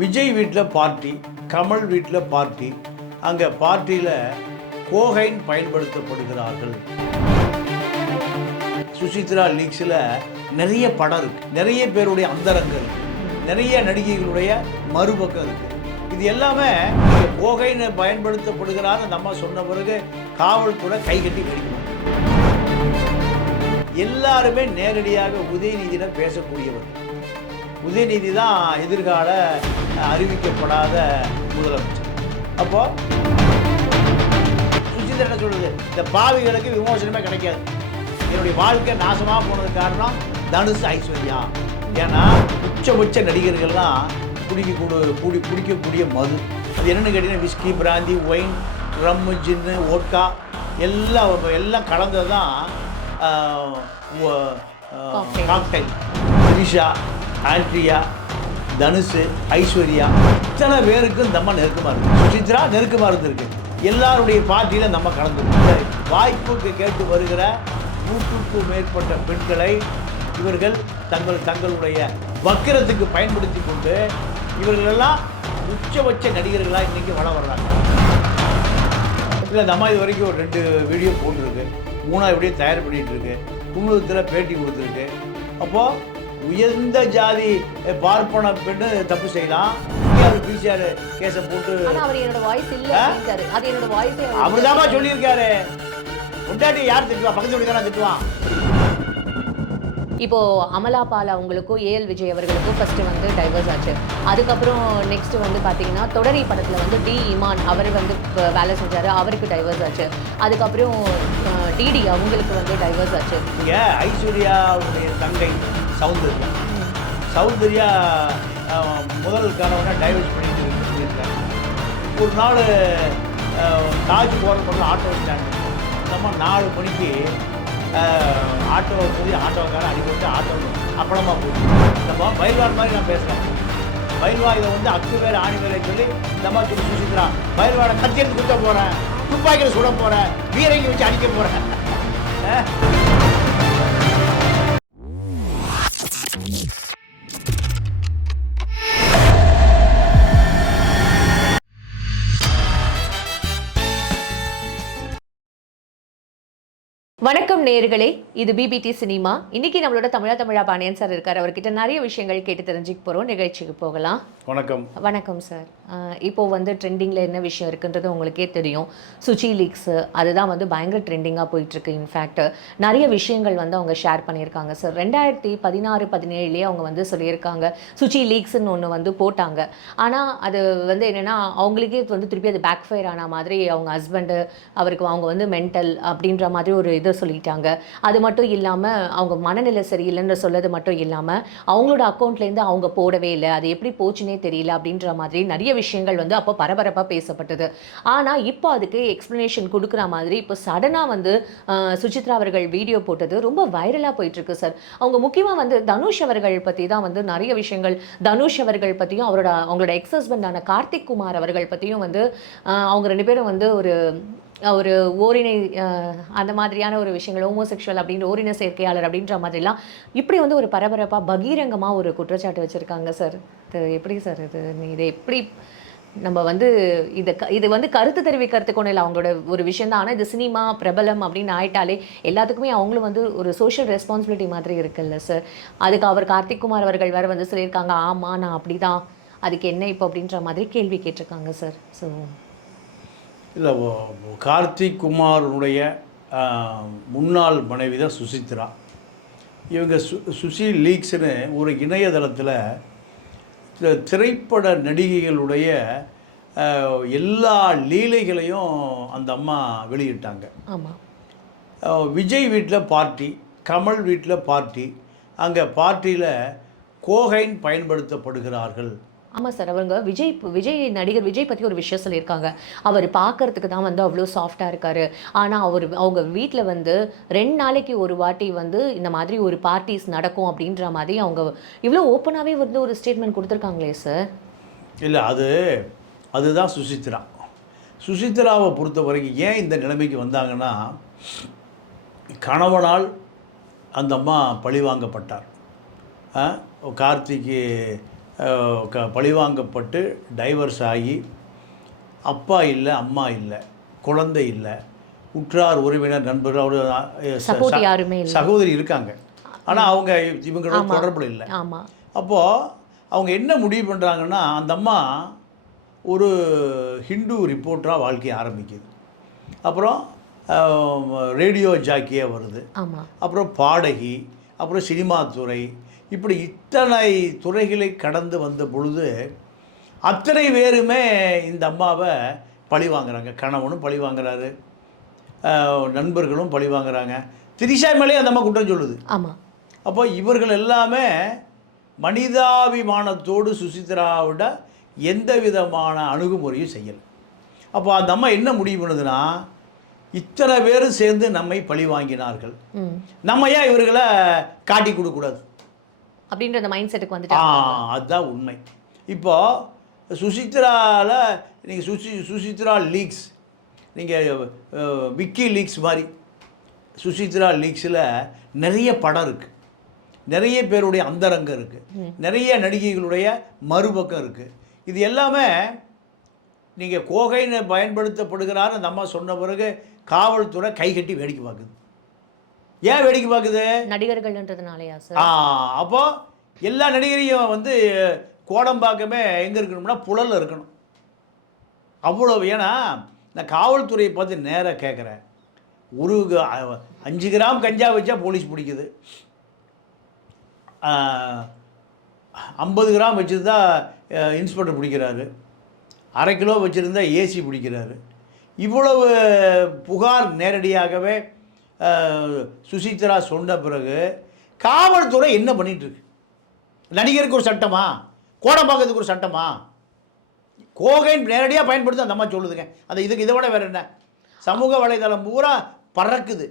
விஜய் வீட்டில் பார்ட்டி, கமல் வீட்டில் பார்ட்டி. அங்கே பார்ட்டியில் கோகைன் பயன்படுத்தப்படுகிறார்கள். சுசித்ரா லீக்ஸில் நிறைய படம் இருக்குது, நிறைய பேருடைய அந்தரங்கள், நிறைய நடிகைகளுடைய மறுபக்கம் இருக்குது. இது எல்லாமே கோகைன் பயன்படுத்தப்படுகிறார் அந்த அம்மா சொன்ன பிறகு காவல்துறை கைகட்டி கடிக்கணும். எல்லாருமே நேரடியாக உதயநிதியிடம் பேசக்கூடியவர். உதயநிதி தான் எதிர்கால அறிவிக்கப்படாத முதலமைச்சர். அப்போ சுசித்ரா என்ன சொல்றது, இந்த பாவிகளுக்கு விமோசனமே கிடைக்காது. என்னுடைய வாழ்க்கை நாசமாக போனது காரணம் தனுஷ், ஐஸ்வர்யா. ஏன்னா உச்சபட்ச நடிகர்கள்லாம் குடிக்கக்கூடிய மது, அது என்னென்னு கேட்டீங்கன்னா விஸ்கி, பிராந்தி, ஒயின், ரம்மு, ஜின்னு, ஓட்கா எல்லாம் கலந்தது தான் காக்டைல். த்ரிஷா, ஆண்ட்ரியா, தனுஷ், ஐஸ்வர்யா இத்தனை பேருக்கும் நம்ம நெருக்கமாக இருக்குது. சுசித்ரா நெருக்கமாக இருந்திருக்கு. எல்லாருடைய பார்ட்டியில் நம்ம கலந்துருக்கு. வாய்ப்புக்கு கேட்டு வருகிற 100க்கும் மேற்பட்ட பெண்களை இவர்கள் தங்களுடைய வக்கிரத்துக்கு பயன்படுத்தி கொண்டு இவர்களெல்லாம் உச்சபட்ச நடிகர்களாக இன்றைக்கி வர்றாங்க. இல்லை நம்ம இது வரைக்கும் ஒரு 2 வீடியோ போட்டிருக்கு, 3வது வீடியோ தயார் பண்ணிகிட்டு இருக்கு, குமுதத்தில் பேட்டி கொடுத்துருக்கு. அப்போது உயர்ந்த ஜாதி பார்ப்பன பெண்ணு தப்பு செய்யலாம், பிசிஆர் கேஸை போட்டு அவருதாமா சொல்லியிருக்காரு. முன்னாடி யார் திட்டுவா? பக்கத்து வீட்டுக்காரன் திட்டுவான். இப்போ அமலா பால் அவங்களுக்கும் ஏஎல் விஜய் அவர்களுக்கும் ஃபர்ஸ்ட் வந்து டைவர்ஸ் ஆச்சு. அதுக்கப்புறம் நெக்ஸ்ட் வந்து பார்த்தீங்கன்னா தொடரி படத்தில் வந்து டி இமான் அவர் வந்து வேலை செஞ்சார், அவருக்கு டைவர்ஸ் ஆச்சு. அதுக்கப்புறம் டிடி அவங்களுக்கு வந்து டைவர்ஸ் ஆச்சு. இங்கே ஐஸ்வர்யாவுடைய தங்கை சௌந்தர்யா முதல் கணவனை டைவர்ஸ் பண்ணிட்டு சொல்லியிருக்காங்க. ஒரு நாள் தாஜ் போகிற பக்கம் ஆட்டோ வச்சாங்க. நம்ம 4 மணிக்கு ஆட்டோவை போய் ஆட்டோக்காரன் அடிபட்டு ஆட்டோ அப்பளமாக போச்சு. நம்ம பயில்வான் மாதிரி நான் பேசுகிறேன். பயில்வா இதை வந்து அக்கு வேறு ஆணி வேறு சொல்லி நம்ம சொல்லி சுசிக்கிறான். பயில்வானை கத்தி எடுத்து குத்த போகிறேன், துப்பாக்கியில் சுட போகிறேன், வீரங்கி வச்சு அடிக்க போகிறேன். வணக்கம் நேயர்களே, இது பிபிடி சினிமா. இன்னைக்கு நம்மளோட தமிழா பாண்டியன் சார் இருக்கார். அவர்கிட்ட நிறைய விஷயங்கள் கேட்டு தெரிஞ்சுக்க போகிறோம். நிகழ்ச்சிக்கு போகலாம். வணக்கம். வணக்கம் சார். இப்போது வந்து ட்ரெண்டிங்கில் என்ன விஷயம் இருக்குன்றது உங்களுக்கே தெரியும். சுச்சி லீக்ஸு அதுதான் வந்து பயங்கர ட்ரெண்டிங்காக போயிட்டுருக்கு. இன்ஃபேக்ட் நிறைய விஷயங்கள் வந்து அவங்க ஷேர் பண்ணியிருக்காங்க சார். 2016-17 அவங்க வந்து சொல்லியிருக்காங்க சுச்சி லீக்ஸ்ன்னு ஒன்று வந்து போட்டாங்க. ஆனால் அது வந்து என்னென்னா அவங்களுக்கே வந்து திருப்பி அது பேக் ஃபயர் ஆன மாதிரி அவங்க ஹஸ்பண்டு அவங்க வந்து மென்டல் அப்படின்ற மாதிரி ஒரு இதை சொல்லிட்டாங்க. அது மட்டும் இல்லாமல் அவங்க மனநிலை சரியில்லைன்னு சொல்லது மட்டும் இல்லாமல் அவங்களோட அக்கௌண்ட்லேருந்து அவங்க போடவே இல்லை, அது எப்படி போச்சுன்னே தெரியல அப்படின்ற மாதிரி நிறைய விஷயங்கள் வந்து அப்போ பரபரப்பாக பேசப்பட்டது. ஆனால் இப்போ அதுக்கு எக்ஸ்ப்ளனேஷன் கொடுக்குற மாதிரி இப்போ சடனாக வந்து சுசித்ரா அவர்கள் வீடியோ போட்டது ரொம்ப வைரலாக போயிட்டுருக்கு சார். அவங்க முக்கியமாக வந்து தனுஷ் அவர்கள் பற்றி தான் வந்து நிறைய விஷயங்கள், தனுஷ் அவர்கள் பற்றியும் அவங்களோட எக்ஸ் ஹஸ்பண்டான கார்த்திக் குமார் அவர்கள் பற்றியும் வந்து அவங்க 2 பேரும் வந்து ஒரு ஓரினை அந்த மாதிரியான ஒரு விஷயங்கள், ஹோமோசெக்சுவல் அப்படின்ற ஓரின சேர்க்கையாளர் அப்படின்ற மாதிரிலாம் இப்படி வந்து ஒரு பரபரப்பாக பகீரங்கமாக ஒரு குற்றச்சாட்டு வச்சுருக்காங்க சார். எப்படி சார் இதை எப்படி நம்ம வந்து இது வந்து கருத்து தெரிவிக்கிறதுக்கு ஒன்றும் இல்லை, அவங்களோட ஒரு விஷயம் தான். ஆனால் இது சினிமா பிரபலம் அப்படின்னு ஆயிட்டாலே எல்லாத்துக்குமே அவங்களும் வந்து ஒரு சோஷியல் ரெஸ்பான்சிபிலிட்டி மாதிரி இருக்குல்ல சார். அதுக்கு அவர் கார்த்திக் குமார் அவர்கள் வேறு வந்து சொல்லியிருக்காங்க, ஆமாம் நான் அப்படி தான், அதுக்கு என்ன இப்போ அப்படின்ற மாதிரி கேள்வி கேட்டிருக்காங்க சார். ஸோ இல்லை, கார்த்திக் குமாருடைய முன்னாள் மனைவி தான் சுசித்ரா. இவங்க சுசி லீக்ஸ்னு ஒரு இணையதளத்தில் திரைப்பட நடிகைகளுடைய எல்லா லீலைகளையும் அந்த அம்மா வெளியிட்டாங்க. ஆமாம். விஜய் வீட்டில் பார்ட்டி, கமல் வீட்டில் பார்ட்டி. அங்கே பார்ட்டியில் கோகைன் பயன்படுத்தப்படுகிறார்கள். ஆமாம் சார். அவங்க நடிகர் விஜய் பற்றி ஒரு விஷயம் சொல்லியிருக்காங்க. அவர் பார்க்கறதுக்கு தான் வந்து அவ்வளோ சாஃப்டாக இருக்கார், ஆனால் அவங்க வீட்டில் வந்து 2 நாளைக்கு ஒரு வாட்டி வந்து இந்த மாதிரி ஒரு பார்ட்டிஸ் நடக்கும் அப்படின்ற மாதிரி அவங்க இவ்வளோ ஓப்பனாகவே வந்து ஒரு ஸ்டேட்மெண்ட் கொடுத்துருக்காங்களே சார். இல்லை, அதுதான் சுசித்ராவை பொறுத்த வரைக்கும் ஏன் இந்த நிலைமைக்கு வந்தாங்கன்னா, கணவனால் அந்த அம்மா பழி வாங்கப்பட்டார். கார்த்திக்கு பழிவாங்கப்பட்டு டைவர்ஸ் ஆகி அப்பா இல்லை, அம்மா இல்லை, குழந்தை இல்லை, உற்றார் உறவினர் நண்பர்கள் சகோதரி இருக்காங்க, ஆனால் அவங்க இவங்களோட தொடர்பில் இல்லை. அப்போது அவங்க என்ன முடிவு பண்ணுறாங்கன்னா, அந்த அம்மா ஒரு ஹிந்து ரிப்போர்ட்டராக வாழ்க்கையை ஆரம்பிக்குது. அப்புறம் ரேடியோ ஜாக்கியாக வருது, அப்புறம் பாடகி, அப்புறம் சினிமா துறை, இப்படி இத்தனை துறைகளை கடந்து வந்த பொழுது அத்தனை பேருமே இந்த அம்மாவை பழி வாங்குறாங்க. கணவனும் பழி வாங்குறாரு, நண்பர்களும் பழி வாங்குறாங்க. திரிஷா மேலே அந்த அம்மா குற்றம் சொல்லுது. அப்போ இவர்கள் எல்லாமே மனிதாபிமானத்தோடு சுசித்ராவிட எந்த விதமான அணுகுமுறையும் செய்யலை. அப்போ அந்த அம்மா என்ன முடிவு பண்ணுதுன்னா, இத்தனை பேரும் சேர்ந்து நம்மை பழி வாங்கினார்கள், நம்ம ஏன் இவர்களை காட்டி கொடுக்கக்கூடாது அப்படின்ற மைண்ட் செட்டுக்கு வந்துட்டு. அதுதான் உண்மை. இப்போது சுசித்ராவில் நீங்கள் சுசித்ரா லீக்ஸ், நீங்கள் விக்கி லீக்ஸ் மாதிரி சுசித்ரா லீக்ஸில் நிறைய படம் இருக்குது, நிறைய பேருடைய அந்தரங்கம் இருக்குது, நிறைய நடிகைகளுடைய மறுபக்கம் இருக்குது. இது எல்லாமே நீங்கள் கோகைன்னு பயன்படுத்தப்படுகிறார் அந்த அம்மா சொன்ன பிறகு காவல்துறை கைகட்டி வேடிக்கை பார்க்குது. ஏன் வேடிக்கை பார்க்குது? நடிகர்கள்ன்றதுனாலயா சார்? அப்போ எல்லா நடிகரையும் வந்து கோடம்பாக்கமே எங்கே இருக்கணும்னா புழலில் இருக்கணும். அவ்வளோ. ஏன்னா நான் காவல்துறையை பார்த்து நேராக கேட்குறேன், ஒரு 5 கிராம் கஞ்சா வச்சா போலீஸ் பிடிக்குது, 50 கிராம் வச்சுருந்தா இன்ஸ்பெக்டர் பிடிக்கிறாரு, 1/2 கிலோ வச்சுருந்தா ஏசி பிடிக்கிறாரு. இவ்வளவு புகார் நேரடியாகவே சுசித்ரா சொன்ன பிறகு காவல்துறை என்ன பண்ணிகிட்ருக்கு? நடிகருக்கு ஒரு சட்டமா, கோடம்பாக்கத்துக்கு ஒரு சட்டமா? கோகைன் நேரடியாக பயன்படுத்த அந்த அம்மா சொல்லுதுங்க. அது இதுக்கு இதை விட வேறு என்ன? சமூக வலைதளம் பூரா பறக்குது.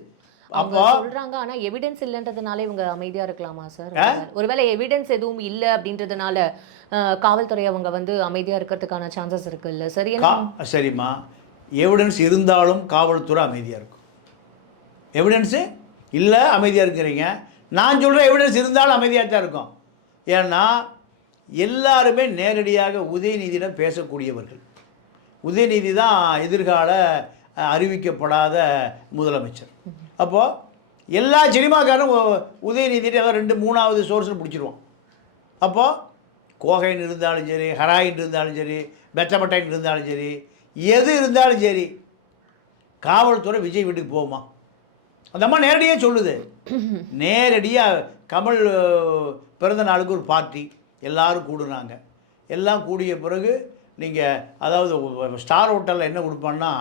அப்போ சொல்றாங்க, ஆனா எவிடன்ஸ் இல்லன்றதுனால இவங்க அமைதியா இருக்கலாமா சார்? ஒருவேளை எவிடன்ஸ் எதுவும் இல்லை அப்படின்றதுனால காவல்துறை அவங்க வந்து அமைதியா இருக்கிறதுக்கான சான்சஸ் இருக்கு இல்லை? சரிம்மா, எவிடன்ஸ் இருந்தாலும் காவல்துறை அமைதியாக இருக்கும். எவிடன்ஸு இல்லை அமைதியாக இருக்கிறீங்க. நான் சொல்கிற எவிடன்ஸ் இருந்தாலும் அமைதியாக தான் இருக்கும். ஏன்னா எல்லாருமே நேரடியாக உதயநிதியிடம் பேசக்கூடியவர்கள். உதயநிதி தான் எதிர்கால அறிவிக்கப்படாத முதலமைச்சர். அப்போது எல்லா சினிமாக்காரும் உதயநிதிட்டு ஏதோ 2-3வது சோர்ஸில் பிடிச்சிருவான். அப்போது கோகைன் இருந்தாலும் சரி, ஹராயின் இருந்தாலும் சரி, பெத்தப்பட்டைன் இருந்தாலும் சரி, எது இருந்தாலும் சரி, காவல்துறை விஜய் வீட்டுக்கு போகுமா? அந்த அம்மா நேரடியாக சொல்லுது. நேரடியாக கமல் பிறந்த நாளுக்கு ஒரு பார்ட்டி எல்லோரும் கூடுனாங்க. எல்லாம் கூடிய பிறகு நீங்கள் அதாவது ஸ்டார் ஹோட்டலில் என்ன கொடுப்பான்னா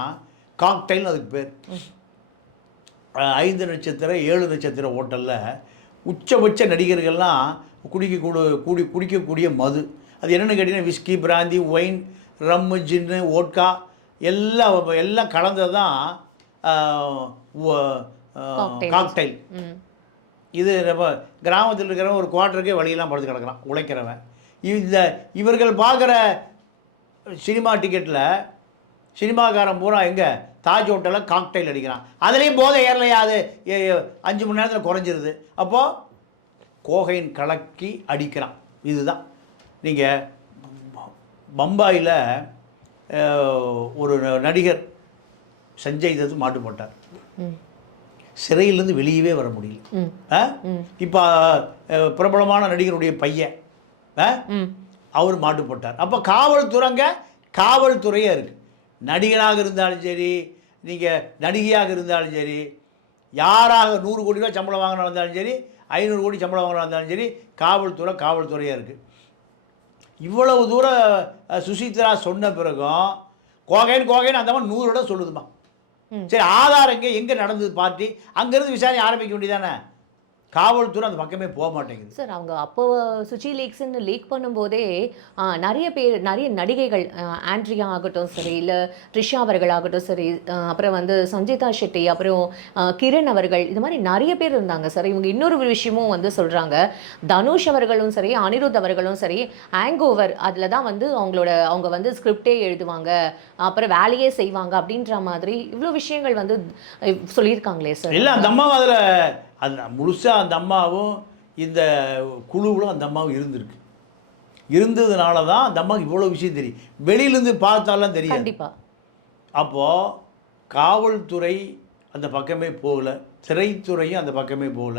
காக்டைல்னு அதுக்கு பேர். 5 நட்சத்திர 7 நட்சத்திர ஹோட்டலில் உச்சபட்ச நடிகர்கள்லாம் குடிக்கக்கூடிய மது. அது என்னென்னு கேட்டிங்கன்னா விஸ்கி, பிராந்தி, ஒயின், ரம்மு, ஜின்னு, ஓட்கா எல்லாம் கலந்தது தான் காக்டைல். இது நம்ம கிராமத்தில் இருக்கிறவன் ஒரு குவார்ட்டருக்கே வழியெல்லாம் படுத்து கிடக்கிறான் உழைக்கிறவன். இவர்கள் பார்க்குற சினிமா டிக்கெட்டில் சினிமாக்காரன் பூரா எங்கே தாஜ் ஹோட்டலில் காக்டைல் அடிக்கிறான். அதுலேயும் போதை ஏறலையா? அது 5 மணி நேரத்தில் குறைஞ்சிருது. அப்போது கோகைன் கலக்கி அடிக்கிறான். இதுதான். நீங்கள் பம்பாயில் ஒரு நடிகர் சஞ்சய் தத் மாட்டு போட்டார். சிறையிலேருந்து வெளியவே வர முடியல. இப்போ பிரபலமான நடிகருடைய பையன் அவர் மாட்டு போட்டார். அப்போ காவல்துறையாக இருக்குது. நடிகனாக இருந்தாலும் சரி, நீங்கள் நடிகையாக இருந்தாலும் சரி, யாராக 100 கோடி ரூபா சம்பளம் வாங்கினா இருந்தாலும் சரி, 500 கோடி சம்பளம் வாங்கினா இருந்தாலும் சரி, காவல்துறையாக இருக்குது. இவ்வளவு தூரம் சுசித்ரா சொன்ன பிறகும் கோகைன்னு அந்த மாதிரி 100 இடம் சொல்லுதுமா. சரி, ஆதாரம் எங்கே நடந்தது பார்ட்டி, அங்கேருந்து விசாரணை ஆரம்பிக்க வேண்டியதானே? காவல்துறை அந்த பக்கமே போக மாட்டேங்குது சார். அவங்க அப்போ சுச்சி லீக்ஸ்ன்னு லீக் பண்ணும்போதே நிறைய நடிகைகள், ஆண்ட்ரியா ஆகட்டும் சரி, இல்லை த்ரிஷா அவர்கள் ஆகட்டும் சரி, அப்புறம் வந்து சஞ்சிதா ஷெட்டி, அப்புறம் கிரண் அவர்கள், இது மாதிரி நிறைய பேர் இருந்தாங்க சார். இவங்க இன்னொரு விஷயமும் வந்து சொல்கிறாங்க, தனுஷ் அவர்களும் சரி, அனிருத் அவர்களும் சரி, ஹேங்கோவர் அதில் தான் வந்து அவங்க வந்து ஸ்கிரிப்டே எழுதுவாங்க, அப்புறம் வேலையே செய்வாங்க அப்படின்ற மாதிரி இவ்வளோ விஷயங்கள் வந்து சொல்லியிருக்காங்களே சார். இல்லை, அந்த அம்மா அதில் அந்த முழுசாக அந்த அம்மாவும் இந்த குழுவிலும் அந்த அம்மாவும் இருந்திருக்கு. இருந்ததுனால தான் அந்த அம்மாவுக்கு இவ்வளோ விஷயம் தெரியும். வெளியிலேருந்து பார்த்தாலாம் தெரியாது. கண்டிப்பாக. அப்போது காவல்துறை அந்த பக்கமே போகல, திரைத்துறையும் அந்த பக்கமே போகல.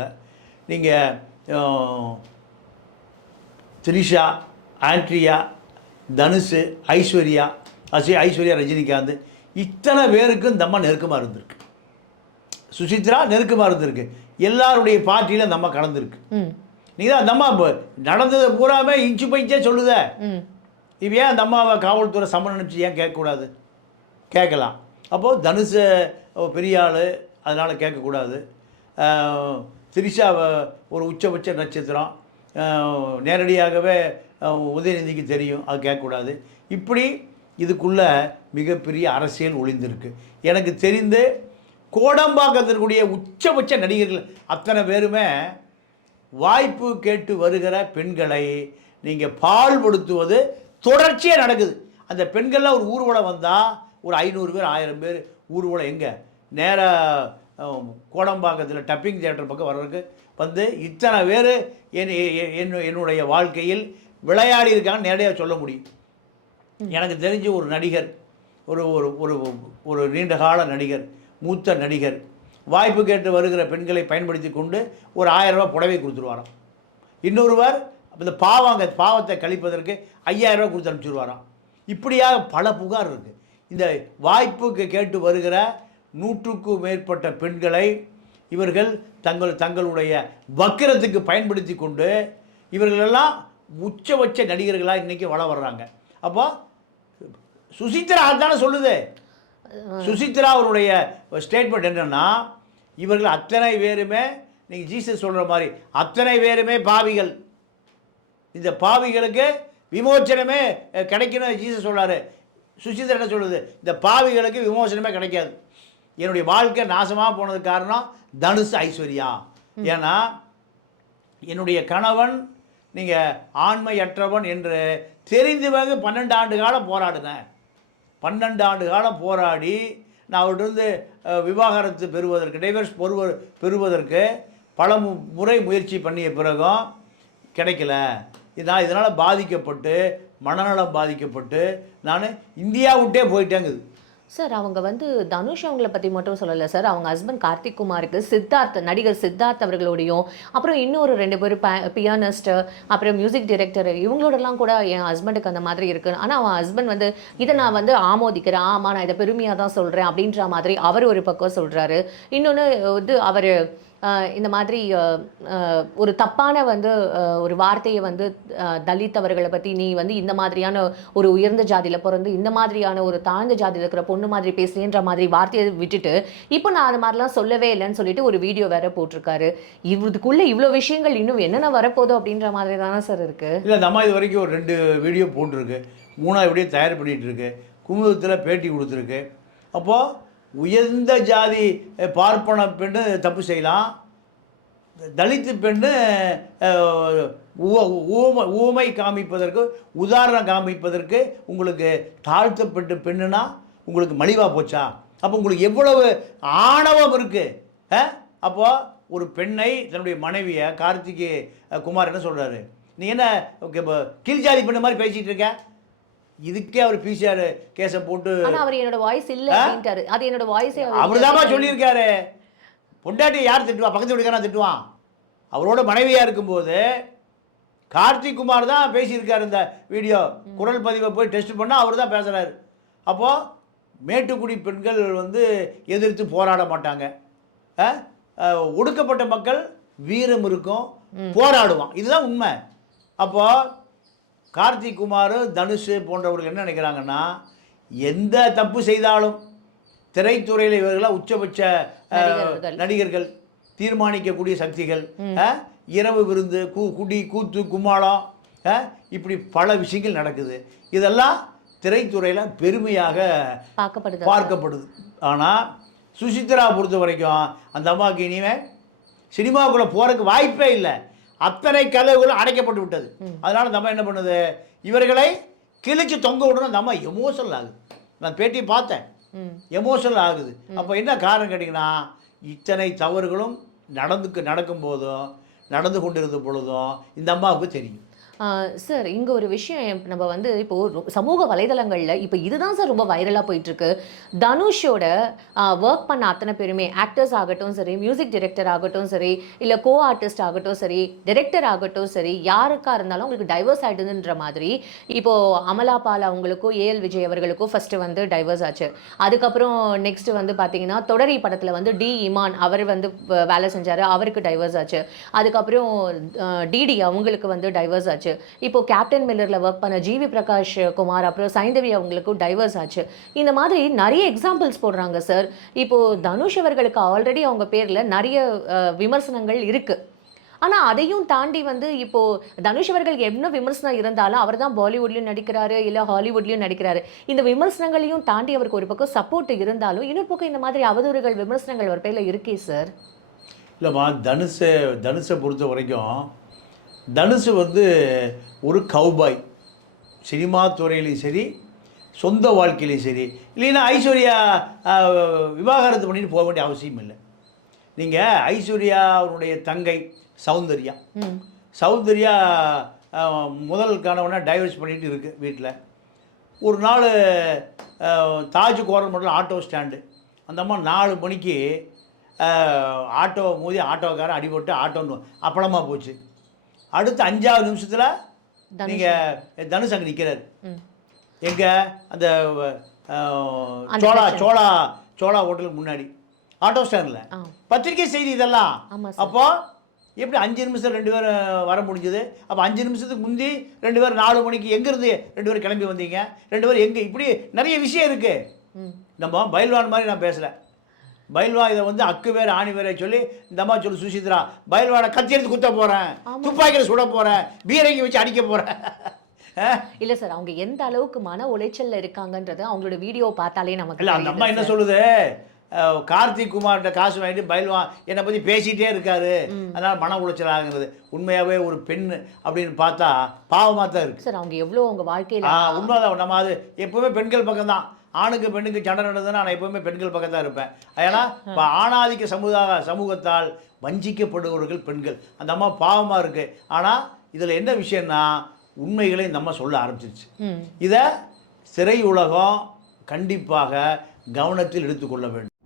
நீங்கள் த்ரிஷா, ஆண்ட்ரியா, தனுஷு, ஐஸ்வர்யா, ஐஸ்வர்யா, ரஜினிகாந்த் இத்தனை பேருக்கும் இந்த அம்மா நெருக்கமாக இருந்திருக்கு. சுசித்ரா நெருக்கமாக இருந்திருக்கு. எல்லாருடைய பார்ட்டியில் அந்த அம்மா கலந்துருக்கு. நீங்கள் தான் அந்த அம்மா இப்போ நடந்தது பூராமே இன்ச்சு பைச்சே சொல்லுத. இப்போ ஏன் அந்த அம்மாவை காவல்துறை சம்மன் அனுப்பிச்சு ஏன் கேட்கக்கூடாது? கேட்கலாம். அப்போது தனுஷை பெரிய ஆள், அதனால் கேட்கக்கூடாது. த்ரிஷாவை ஒரு உச்சபட்ச நட்சத்திரம், நேரடியாகவே உதயநிதிக்கு தெரியும், அது கேட்கக்கூடாது. இப்படி இதுக்குள்ளே மிகப்பெரிய அரசியல் ஒளிந்திருக்கு. எனக்கு தெரிந்து கோடம்பாக்கத்திற்குரிய உச்சபட்ச நடிகர்கள் அத்தனை பேருமே வாய்ப்பு கேட்டு வருகிற பெண்களை நீங்கள் பால்படுத்துவது தொடர்ச்சியாக நடக்குது. அந்த பெண்கள்லாம் ஒரு ஊர்வலம் வந்தால் ஒரு 500 பேர் 1000 பேர் ஊர்வலம் எங்கே நேராக கோடம்பாக்கத்தில் டப்பிங் தியேட்டர் பக்கம் வர்றதுக்கு வந்து இத்தனை பேர் என்னுடைய வாழ்க்கையில் விளையாடி இருக்காங்கன்னு நேரடியாக சொல்ல முடியும். எனக்கு தெரிஞ்ச ஒரு நடிகர், ஒரு ஒரு ஒரு நீண்ட கால நடிகர், மூத்த நடிகர், வாய்ப்பு கேட்டு வருகிற பெண்களை பயன்படுத்தி கொண்டு ஒரு 1000 ரூபா புடவை கொடுத்துருவாராம். இன்னொருவர் இந்த பாவத்தை கழிப்பதற்கு 5000 ரூபா கொடுத்து அனுப்பிச்சுடுவாராம். இப்படியாக பல புகார் இருக்குது. இந்த வாய்ப்புக்கு கேட்டு வருகிற 100க்கும் மேற்பட்ட பெண்களை இவர்கள் தங்களுடைய வக்கிரத்துக்கு பயன்படுத்தி கொண்டு இவர்களெல்லாம் உச்சபட்ச நடிகர்களாக இன்றைக்கி வர்றாங்க. அப்போ சுசித்ரா அதுதானே சொல்லுது. சுசித்ரா அவருடைய ஸ்டேட்மெண்ட் என்னென்னா, இவர்கள் அத்தனை பேருமே நீங்கள் ஜீசஸ் சொல்கிற மாதிரி அத்தனை பேருமே பாவிகள், இந்த பாவிகளுக்கு விமோச்சனமே கிடைக்கணும் ஜீசஸ் சொல்கிறாரு. சுசித்ரா என்ன சொல்லுது? இந்த பாவிகளுக்கு விமோசனமே கிடைக்காது. என்னுடைய வாழ்க்கை நாசமாக போனதுக்கு காரணம் தனுஷ், ஐஸ்வர்யா. ஏன்னா என்னுடைய கணவன் நீங்கள் ஆண்மையற்றவன் என்று தெரிந்தவங்க 12 ஆண்டு காலம் போராடினேன். 12 ஆண்டு காலம் போராடி நான் அவர்கிட்ட விவாகரத்து பெறுவதற்கு, டைவர்ஸ் பெறுவதற்கு பல முறை முயற்சி பண்ணிய பிறகும் கிடைக்கல. நான் இதனால் பாதிக்கப்பட்டு, மனநலம் பாதிக்கப்பட்டு நான் இந்தியா விட்டே போயிட்டேங்குது. சார், அவங்க வந்து தனுஷ் அவங்கள பற்றி மட்டும் சொல்லலை சார். அவங்க ஹஸ்பண்ட் கார்த்திக் குமாருக்கு நடிகர் சித்தார்த் அவர்களோடையும், அப்புறம் இன்னொரு 2 பேர் பியானிஸ்ட்டு, அப்புறம் மியூசிக் டைரக்டர், இவங்களோடலாம் கூட என் ஹஸ்பண்டுக்கு அந்த மாதிரி இருக்குது. ஆனால் அவன் ஹஸ்பண்ட் வந்து இதை நான் வந்து ஆமோதிக்கிறேன், ஆமாம் நான் இதை பெருமையாக தான் சொல்கிறேன் அப்படின்ற மாதிரி அவர் ஒரு பக்கம் சொல்கிறாரு. இன்னொன்று வந்து அவர் இந்த மாதிரி ஒரு தப்பான வந்து ஒரு வார்த்தையை வந்து தலித் அவர்களை பற்றி, நீ வந்து இந்த மாதிரியான ஒரு உயர்ந்த ஜாதியில் பிறந்து இந்த மாதிரியான ஒரு தாழ்ந்த ஜாதியில் இருக்கிற பொண்ணு மாதிரி பேசுகின்ற மாதிரி வார்த்தையை விட்டுட்டு இப்போ நான் அது மாதிரிலாம் சொல்லவே இல்லைன்னு சொல்லிட்டு ஒரு வீடியோ வேற போட்டிருக்காரு. இதுக்குள்ளே இவ்வளோ விஷயங்கள் இன்னும் என்னென்ன வரப்போதோ அப்படின்ற மாதிரி தானே சார் இருக்குது. இல்லை, நம்ம இது வரைக்கும் ஒரு 2 வீடியோ போட்டிருக்கு, 3ஆவது வீடியோ தயார் பண்ணிகிட்டு இருக்கு, குமுதத்தில் பேட்டி கொடுத்துருக்கு. அப்போது உயர்ந்த ஜாதி பார்ப்பன பெண்ணு தப்பு செய்யலாம், தலித்து பெண்ணு ஊமை காமிப்பதற்கு, உதாரணம் காமிப்பதற்கு உங்களுக்கு தாழ்த்தப்பட்ட பெண்ணுனா உங்களுக்கு மலிவாக போச்சா? அப்போ உங்களுக்கு எவ்வளவு ஆணவம் இருக்குது? அப்போது ஒரு பெண்ணை தன்னுடைய மனைவியை கார்த்திகே குமார் என்ன சொல்கிறாரு, நீ என்ன கீழ்ஜாதி பெண்ணு மாதிரி பேசிகிட்டு இருக்க? இதுக்கே அவர் பிசிஆர் கேஸை போட்டு அவர் என்னோட வாய்ஸ் இல்லை அப்படின்ட்டாரு. அது என்னோட வாய்ஸே அவர் தான்ப்பா சொல்லியிருக்காரு. பொண்டாட்டி யார் திட்டுவா? பக்கத்து வீட்டுக்காரன் திட்டுவான். அவரோட மனைவியாக இருக்கும்போது கார்த்திக் குமார் தான் பேசியிருக்காரு. இந்த வீடியோ குரல் பதிவை போய் டெஸ்ட் பண்ணால் அவர் தான் பேசுகிறாரு. அப்போது மேட்டுக்குடி பெண்கள் வந்து எதிர்த்து போராட மாட்டாங்க. ஒடுக்கப்பட்ட மக்கள் வீரம் இருக்கும், போராடுவான். இதுதான் உண்மை. அப்போது கார்த்திக் குமார், தனுஷ் போன்றவர்கள் என்ன நினைக்கிறாங்கன்னா, எந்த தப்பு செய்தாலும் திரைத்துறையில் இவர்களாக உச்சபட்ச நடிகர்கள், தீர்மானிக்கக்கூடிய சக்திகள், இரவு விருந்து, குடி, கூத்து, கும்மாளம், இப்படி பல விஷயங்கள் நடக்குது. இதெல்லாம் திரைத்துறையில் பெருமையாக பார்க்கப்படுது. ஆனால் சுசித்ரா பொறுத்த வரைக்கும் அந்த அம்மாவுக்கு இனிமேல் சினிமாவுக்குள்ளே போகிறதுக்கு வாய்ப்பே இல்லை. அத்தனை கதவுகளும் அடைக்கப்பட்டு விட்டது. அதனால் அந்த அம்மா என்ன பண்ணுது, இவர்களை கிழிச்சு தொங்க விடணும். அந்த அம்மா எமோஷனல் ஆகுது. நான் பேட்டி பார்த்தேன், எமோஷனல் ஆகுது. அப்போ என்ன காரணம் கேட்டிங்கன்னா, இத்தனை தவறுகளும் நடந்து கொண்டிருந்த பொழுதும் இந்த அம்மாவுக்கு தெரியும். சார் இங்கே ஒரு விஷயம் நம்ம வந்து இப்போது சமூக வலைதளங்களில் இப்போ இதுதான் சார் ரொம்ப வைரலாக போயிட்டுருக்கு. தனுஷோட ஒர்க் பண்ண அத்தனை பேருமே ஆக்டர்ஸ் ஆகட்டும் சரி, மியூசிக் டைரக்டர் ஆகட்டும் சரி, இல்லை கோ ஆர்டிஸ்ட் ஆகட்டும் சரி, டைரக்டர் ஆகட்டும் சரி, யாருக்காக இருந்தாலும் உங்களுக்கு டைவர்ஸ் ஆகிடுதுன்ற மாதிரி இப்போது அமலா பால் அவங்களுக்கும் ஏஎல் விஜய் அவர்களுக்கும் ஃபஸ்ட்டு வந்து டைவர்ஸ் ஆச்சு. அதுக்கப்புறம் நெக்ஸ்ட் வந்து பார்த்தீங்கன்னா தொடரி படத்தில் வந்து டி இமான் அவர் வந்து வேலை செஞ்சார், அவருக்கு டைவர்ஸ் ஆச்சு. அதுக்கப்புறம் டிடி அவங்களுக்கு வந்து டைவர்ஸ் ஆச்சு. இப்போ கேப்டன் மில்லரில் ஒர்க் பண்ண ஜிவி பிரகாஷ் குமார் அப்புறம் சைந்தவி அவங்களுக்கும் டைவர்ஸ் ஆச்சு. இந்த மாதிரி நிறைய எக்ஸாம்பிள்ஸ் போடுறாங்க சார். இப்போ தனுஷ் அவர்களுக்கு ஆல்ரெடி அவங்க பேரில் நிறைய விமர்சனங்கள் இருக்கு. ஆனால் அதையும் தாண்டி வந்து இப்போ தனுஷ் அவர்களுக்கு என்ன விமர்சனம் இருந்தாலும் அவர் தான் பாலிவுட்லையும் நடிக்கிறாரு, இல்லை ஹாலிவுட்லையும் நடிக்கிறாரு. இந்த விமர்சனங்களையும் தாண்டி அவருக்கு ஒரு பக்கம் சப்போர்ட் இருந்தாலும் இன்னொரு பக்கம் இந்த மாதிரி அவதூறுகள் விமர்சனங்கள் ஒரு பேரில் இருக்கே சார். இல்லைம்மா, தனுஷை பொறுத்த வரைக்கும் தனுஷ் வந்து ஒரு கவுபாய். சினிமா துறையிலையும் சரி, சொந்த வாழ்க்கையிலையும் சரி, இல்லைன்னா ஐஸ்வர்யா விவாகரத்து பண்ணிட்டு போக வேண்டிய அவசியம் இல்லை. நீங்கள் ஐஸ்வர்யா அவருடைய தங்கை சௌந்தர்யா முதல் கணவனை டைவர்ஸ் பண்ணிட்டு இருக்கு வீட்டில். ஒரு நாள் தாஜ் கோரமண்டல் ஆட்டோ ஸ்டாண்டு, அந்த அம்மா 4 மணிக்கு ஆட்டோ மோதி ஆட்டோக்காரன் அடிபட்டு ஆட்டோன்னு அப்பளமாக போச்சு. அடுத்த 5வது நிமிஷத்தில் நீங்கள் தனுஷ் அங்கே நிற்கிறார். எங்கே அந்த சோழா ஹோட்டலுக்கு முன்னாடி ஆட்டோ ஸ்டாண்டில். பத்திரிகை செய்தி இதெல்லாம். அப்போ எப்படி 5 நிமிஷம் 2 பேரும் வர முடிஞ்சது? அப்போ 5 நிமிஷத்துக்கு முந்தி 2 பேர் 4 மணிக்கு எங்கேருந்து 2 பேர் கிளம்பி வந்தீங்க? 2 பேர் எங்கே? இப்படி நிறைய விஷயம் இருக்குது. நம்ம பயில்வான் மாதிரி நான் பேசலை. பயில்வா இதை வந்து அக்கு வேறு ஆணி வேற சொல்லி இந்த அம்மா சொல்லு சுசித்ரா, பயில்வானை கத்தி எடுத்து குத்த போகிறேன், துப்பாக்கியில் சுட போகிறேன், பீரங்கி வச்சு அடிக்க போகிறேன். இல்லை சார், அவங்க எந்த அளவுக்கு மன உளைச்சலில் இருக்காங்கன்றது அவங்களோட வீடியோ பார்த்தாலே நமக்கு இல்லை. அந்த அம்மா என்ன சொல்லுது, கார்த்திக் குமார்கிட்ட காசு வாங்கிட்டு பயில்வான் என்னை பற்றி பேசிகிட்டே இருக்காரு, அதனால் மன உளைச்சல் ஆகுறது. உண்மையாகவே ஒரு பெண் அப்படின்னு பார்த்தா பாவமாக தான் இருக்குது சார். அவங்க எவ்வளோ அவங்க வாழ்க்கையில் உண்மைதான். நம்ம அது எப்போவுமே பெண்கள் பக்கம் தான். ஆணுக்கு பெண்ணுக்கு சண்டை நடந்ததுன்னா நான் எப்போவுமே பெண்கள் பக்கம் தான் இருப்பேன். ஏன்னா இப்போ ஆணாதிக்க சமூகத்தால் வஞ்சிக்கப்படுபவர்கள் பெண்கள். அந்த அம்மா பாவமாக இருக்குது. ஆனால் இதில் என்ன விஷயம்னா உண்மைகளை இந்த அம்மா சொல்ல ஆரம்பிச்சிருச்சு. இதை திரையுலகம் கண்டிப்பாக கவனத்தில் எடுத்துக்கொள்ள வேண்டும்.